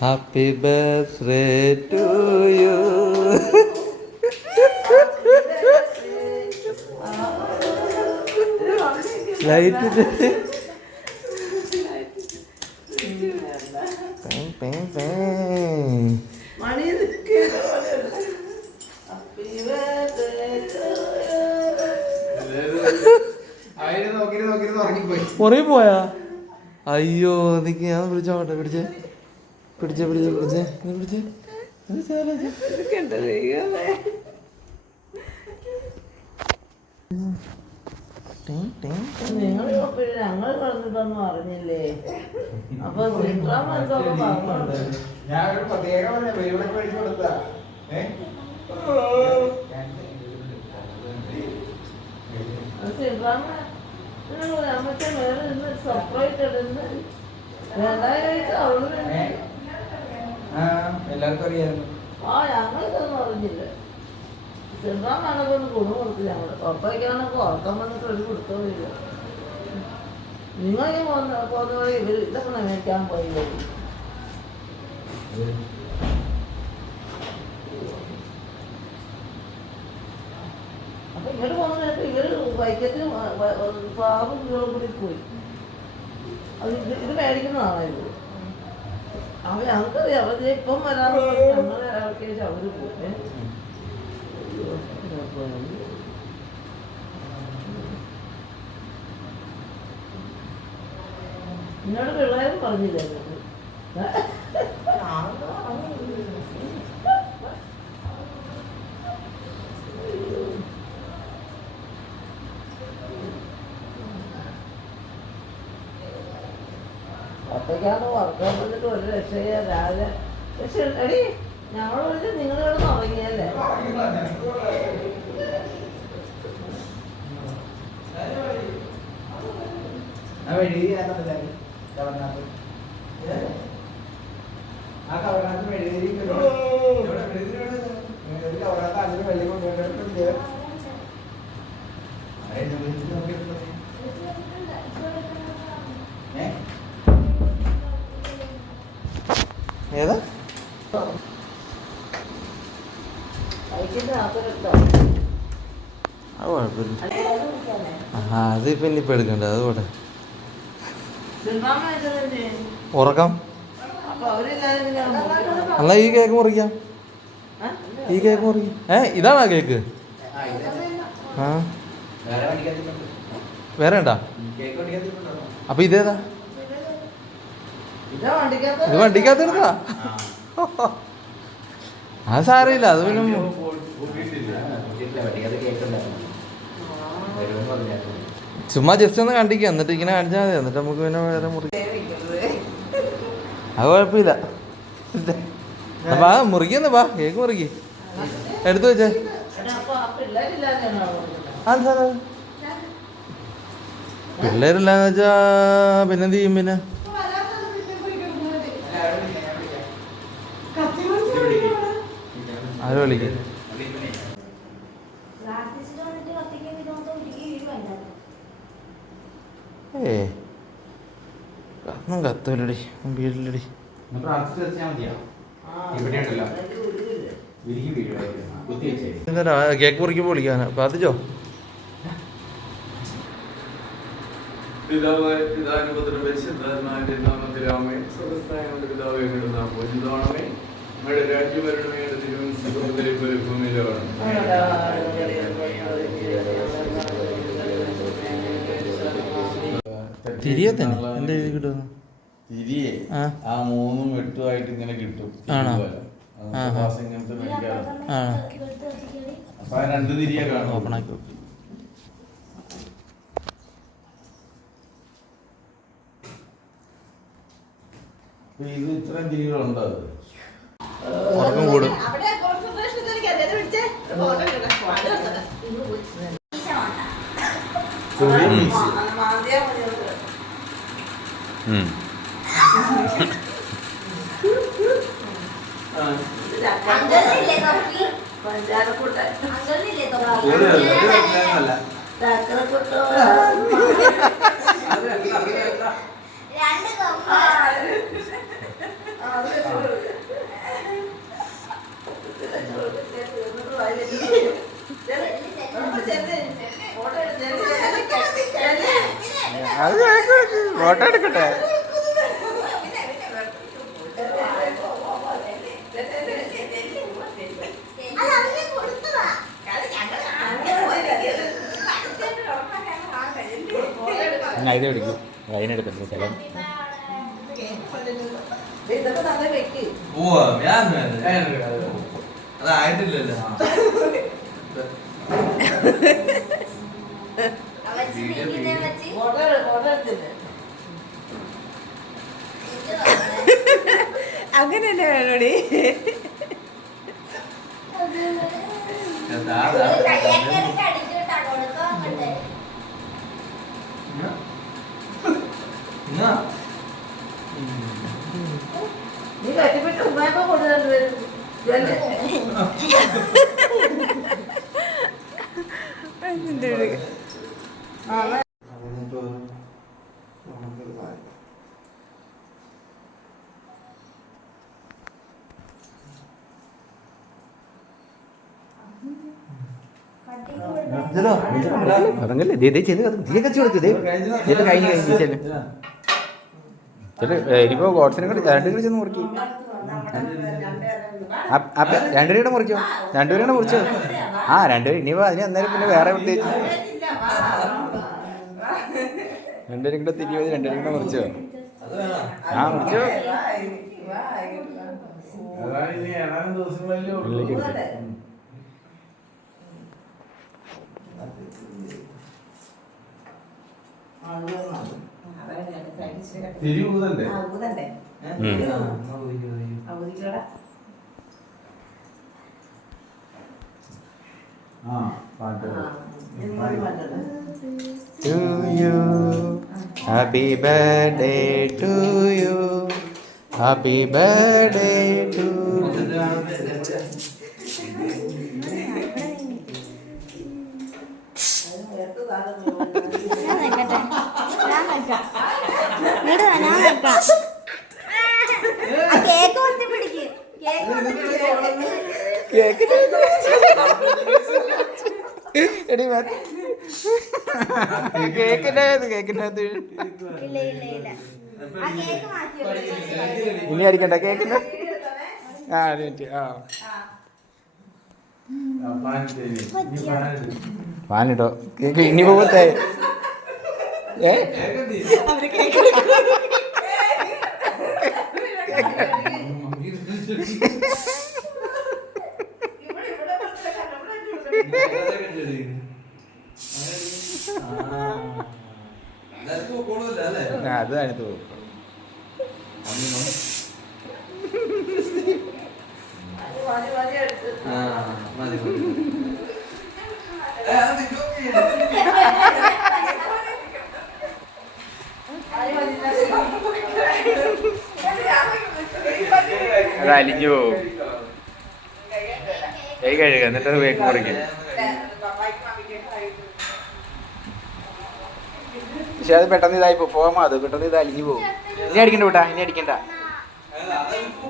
Happy birthday to you light ഉറങ്ങിപ്പോയി. അയ്യോ എനിക്ക് ഞാൻ വിളിച്ചോട്ടെ പിടിച്ചേ പിടിച്ചേ പിടിച്ച് പിടിച്ച്. പിടിച്ച്. ഞങ്ങൾ പറഞ്ഞിട്ടൊന്നും അറിഞ്ഞില്ലേ? അപ്പൊ ഒരു പ്രത്യേക കൊടുത്താ. സെപ്പറേറ്റ് ഇടുന്ന്. അവൾ എല്ലാവർക്കും അറിയാമായിരുന്നു ആ ഞങ്ങൾക്കൊന്നും അറിഞ്ഞില്ല. കൊടുത്തോന്നില്ല നിങ്ങൾ വഴി ഇവർ ഇവർ വൈക്കത്തിന് പോയി. അത് ഇത് മേടിക്കുന്നതാണ് ഇത് അവൻ ഞങ്ങൾക്കറിയാം അവർ ഇപ്പം വരാന്ന് പറഞ്ഞ് ഞങ്ങളെ ഇറക്കി അവർ പോയി. എന്നോട് പിള്ളേരും പറഞ്ഞില്ല അപ്പയ്ക്കാണ് വർക്കം വന്നിട്ട് ഒരു രക്ഷയില്ല. രാവിലെ പക്ഷെ എടി ഞങ്ങൾ വിളിച്ച് നിങ്ങൾ കിടന്ന് ഉറങ്ങിയല്ലേ? ആ വെടി പിന്നെ ഇപ്പം എടുക്കണ്ട? അത് പോട്ടെ. സിനിമാമ വെച്ചതല്ലേ ഉറക്കാം? എന്നാ ഈ കേക്ക് മുറിക്കാം. ഏ? ഈ കേക്ക് മുറിക്കാം. ഏ ഇതാണോ കേക്ക്? ആ, വേറെ ഉണ്ടാ? അപ്പൊ ഇതേതാ? ഇതാ വണ്ടിക്കകത്ത് എടുക്കാ ആ. അത് സാരമില്ല. അത് പിന്നെ ചുമ്മാ ജസ്റ്റ് ഒന്ന് കണ്ടിക്കുക എന്നിട്ട് ഇങ്ങനെ കാണിച്ചാൽ മതി. എന്നിട്ട് നമുക്ക് പിന്നെ വേറെ മുറി അത് കുഴപ്പമില്ല. അപ്പം ആ മുറിക്കുന്ന വാ കേക്ക് മുറിക്ക്. എടുത്തു വെച്ചേ. പിള്ളേരില്ലാന്ന് വെച്ചാ പിന്നെന്ത് ചെയ്യും പിന്നെ? ആര് വിളിക്കും? വിരികി വീഴുമായിരുന്നു. കുത്തി വെച്ചേ. എന്താ കേക്ക് മുറിക്കുമ്പോൾ വിളിക്കാനാ. പ്രാർത്ഥിച്ചോ? പിതാവായ പിതാനുപുത്ര പരിശുദ്ധാത്മാവിന്റെ നാമത്തിലാമേ സ്വർഗസ്ഥായ നമ്മുടെ പിതാവേ അങ്ങയുടെ നാമം പൂജിതമാണമേ അങ്ങയുടെ രാജ്യം വരണമേ തിരുവനന്തപുരം ഭൂമിയിലാണ്. തിരിയെ തന്നെ എന്റെ ഇത് കിട്ടുന്നു തിരിയെ. ആ. മൂന്നും വെട്ടുമായിട്ട് ഇങ്ങനെ കിട്ടും. ആണോ? ഇങ്ങനത്തെ അപ്പൊ ആ രണ്ട് തിരിയെ കാണും ഓപ്പൺ ആക്കി ഇത് ഇത്രയും തിരികളുണ്ടോ ഉറക്കം കൂടും. അവിടെ കോൺസെൻട്രേഷൻ തിരിക്കാതെ അത് പിടിച്ചേ ഫോട്ടോ എടുക്കട്ടെ ഫോട്ടോ എടുക്കട്ടെ ഈശ വേണ്ട ചെറിയ പീസ് അത് മാന്തിയാ മതി അത്. ഇത് ചക്ക- അങ്കിളിനില്ലേ തൊപ്പി പഞ്ചാരക്കൂട്ട അങ്കിളിനില്ലേ ഒരു തൊപ്പി ഒരു വെക്കാനല്ല. ചക്കരക്കൂട്ട രണ്ട് തൊപ്പി അത് അത് ഫോട്ടോ എടുക്കട്ടെ അല്ല അവനെ കൊടുത്തതാ അത് ഞങ്ങൾ ഇത് എടുക്കും അതിനെടുക്കട്ടെ സ്ഥലം ഞാൻ അതായിട്ടില്ലല്ലോ എടുത്തില്ലേ അങ്ങനെ തന്നെ. വേണോടി? നീ കട്ടിപ്പിട്ട് ഉമ്മയൊക്കെ കൊണ്ടുവരേണ്ടി വരും അതങ്ങല്ലേ ദേ ദേ ചെയ്ത് തീരെ കച്ചു കൊടുത്തു ദേ കഴിഞ്ഞ് കഴിഞ്ഞ് ചെല്ലു ചെല്ലു ഇനിയിപ്പോ ഗോഡ്സിനെ കൂടി രണ്ടും കൂടി ചെന്ന് മുറിക്കി. രണ്ടുപേരും മുറിച്ചോ രണ്ടുപേരും മുറിച്ചോ? ആ രണ്ടുപേരും ഇനിയിപ്പോ അതിന് അന്നേരം പിന്നെ വേറെ പ്രത്യേകിച്ച് രണ്ടുപേരും കൂടെ തിരികെ പോയി രണ്ടുപേരും കൂടെ മുറിച്ചോ? ആ മുറിച്ചോ? അതാണ് ഇനി ഏതാനും ദിവസങ്ങളിലേ ഉള്ളൂ ഉള്ളിലേക്ക് എടുത്തു. തിരി ഊതണ്ടേ ഉം. ആ പാട്ട്. to you. Happy birthday to you. Happy birthday to ഞാൻ നിൽക്കട്ടെ ഞാൻ നിൽക്കാം ഇങ്ങോട്ട് വാ, ഞാൻ നിൽക്കാം ആ കേക്ക് കൊടുത്ത് പിടിക്ക്. കേക്ക്. ഇനി അടിക്കണ്ട കേക്കിന്റെ. ആ കേക്ക് ഇനി പോകത്തെ ഏ? ആ, അത് അതിനകത്ത് പോകും മതി മതി എടുത്ത് അത് അലിഞ്ഞു പോകും കൈ കഴുകുക എന്നിട്ട് അത് കേക്ക് മുറിക്കും. പക്ഷെ അത് പെട്ടെന്ന് ഇതായി പോകും പോകാമോ അത് പെട്ടെന്ന് ഇത് അലിഞ്ഞു പോകും ഇനി അടിക്കണ്ട കൂട്ടാ ഇനി അടിക്കണ്ട.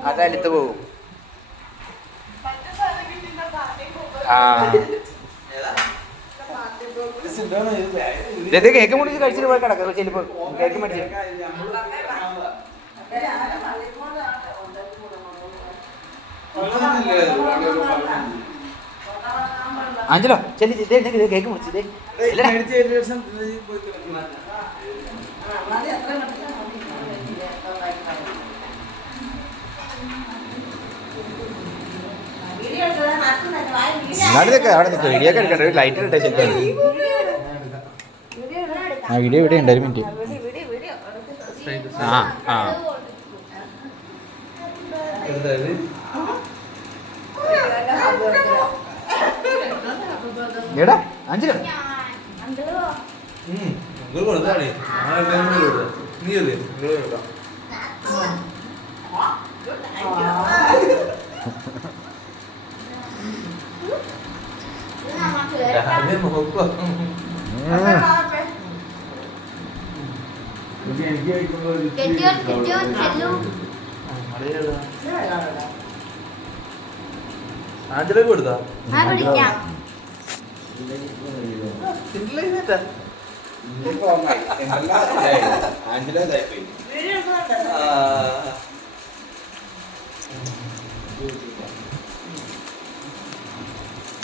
അത് അലുത്ത് പോകും കേക്ക് മുടിച്ച് കഴിച്ചിട്ട് പോയി കിടക്കാം ചെല്ലിപ്പോ. കേക്ക് മേടിച്ച്. അഞ്ചലോ ചെല്ലി കേക്ക് മുറിച്ച് അവിടെ നിൽക്കുക അവിടെ നിൽക്കുക വീഡിയോ ഒക്കെ എടുക്കണ്ട ലൈറ്റ് ഇട്ടേ എടുക്കാം. ആ വീഡിയോ ഇവിടെ ഉണ്ട് ഒരു മിനിറ്റ് ആ ആ എടാ അഞ്ചലോ അന്തോ ഇത് നമുക്ക് കേൾക്കാം എനിക്ക് കഴിക്കുമ്പോൾ ഒരു ഇച്ചിരി കെട്ടിയോ കെട്ടിയോ ചെല്ലു. ആഞ്ചലേക്ക് കൊടുത്താ ആ പിടിക്കാം ആഞ്ചല ഇതായിപ്പോയി വീഡിയോ എടുക്കുന്നുണ്ടോ ആ.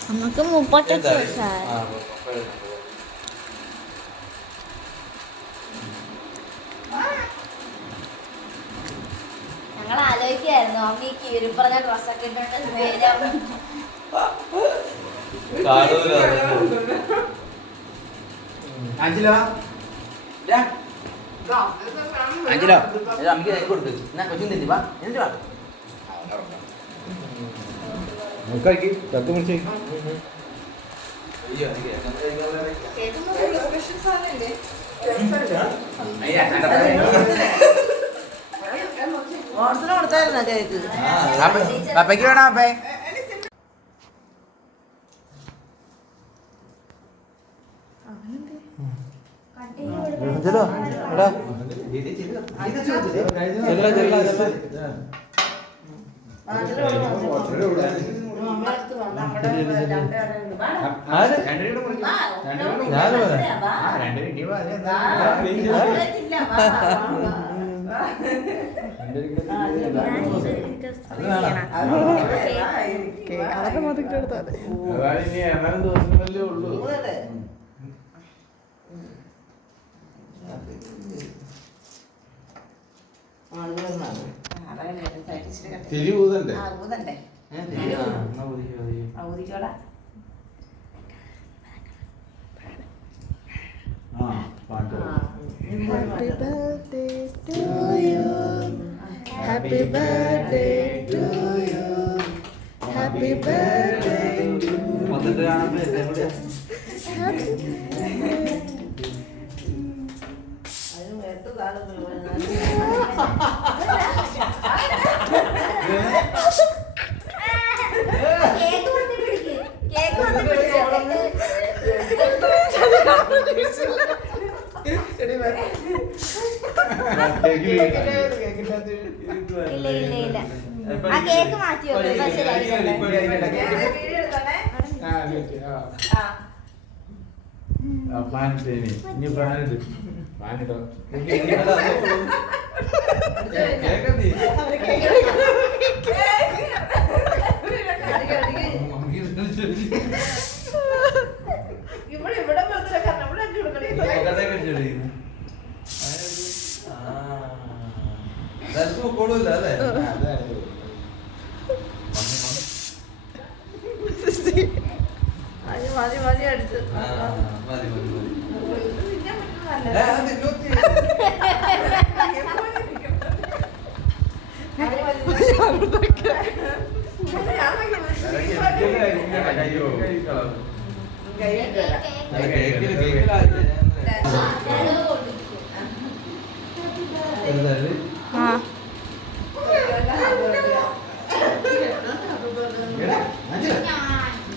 നമുക്ക് മുപ്പത്തെട്ട്. ഞങ്ങൾ ആലോചിക്കായിരുന്നു അമ്മ ഈ പറഞ്ഞ ഡ്രസ്സൊക്കെ ഇട്ടിട്ട് നേരം കാണൂല അതൊന്നും. ആഞ്ചല ആഞ്ചലോ അമ്മയ്ക്ക് കൈ കൊടുക്ക്. എന്നാ കൊച്ചിൻ വാ എന്നിട്ട് വാ. നോക്കി കൊടുത്തായിരുന്നോ കേക്ക്? ആ, പപ്പയ്ക്ക് വേണോ അപ്പേ ചെല്ലോ, എടാ. ചെല്ലാ, ചെല്ലാ, ചെല്ലാ. വാട്സിന് കൊടുക്കണം അമ്മ അടുത്ത് വന്ന് നമ്മുടെ രണ്ടുപേരും വാ. ആര്? വാ, ഞാൻ വരാം. വാ. വാ. അവിടെ ഇല്ല, വാ, വാ, വാ. അതൊക്കെ എടുത്താൽ മതി ഏതാനും ദിവസങ്ങളല്ലേ ഉള്ളൂ. ആ ആ, എന്നാ ഒതുക്കി, ഒതുക്കി. ആ ഊതിക്കോടാ. ആ പാട്ട് happy birthday to you. Happy birthday to you happy birthday എല്ലാം കൂടെ ഇല്ല ഇല്ല ഇല്ല ആ കേക്ക് മാറ്റി വെക്കും ഇപ്പൊ ശരിയായിരിക്കട്ടെ പാനിട്ടേനി ഇനി പാനിട്ട് പാനിട്ടോ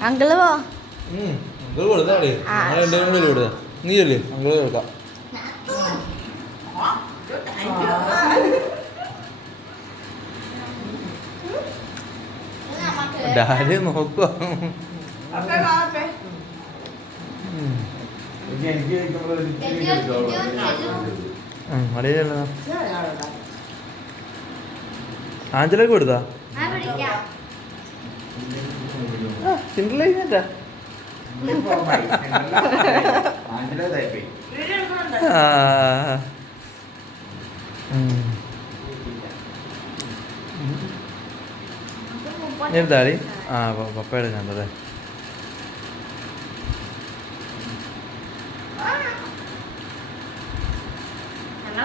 അങ്കിൾ പോ. അങ്കിൾ കൊടുത്താടി രണ്ടുപേരും കൂടി കൊടുത്താ നീ അല്ലേ അങ്കിൾ കൊടുക്കാം. ഡാഡി നോക്കുക എനിക്ക് കഴിക്കുമ്പോൾ ഒരു ഇച്ചിരി കഴിച്ചോളൂ. മടിയല്ല ആഞ്ചലേക്ക് കൊടുത്താ? വീഡിയോ എടുക്കുന്നുണ്ടോ? ആ എന്താടി ആ പ- പപ്പയുടെ കണ്ടല്ലേ ഞങ്ങൾ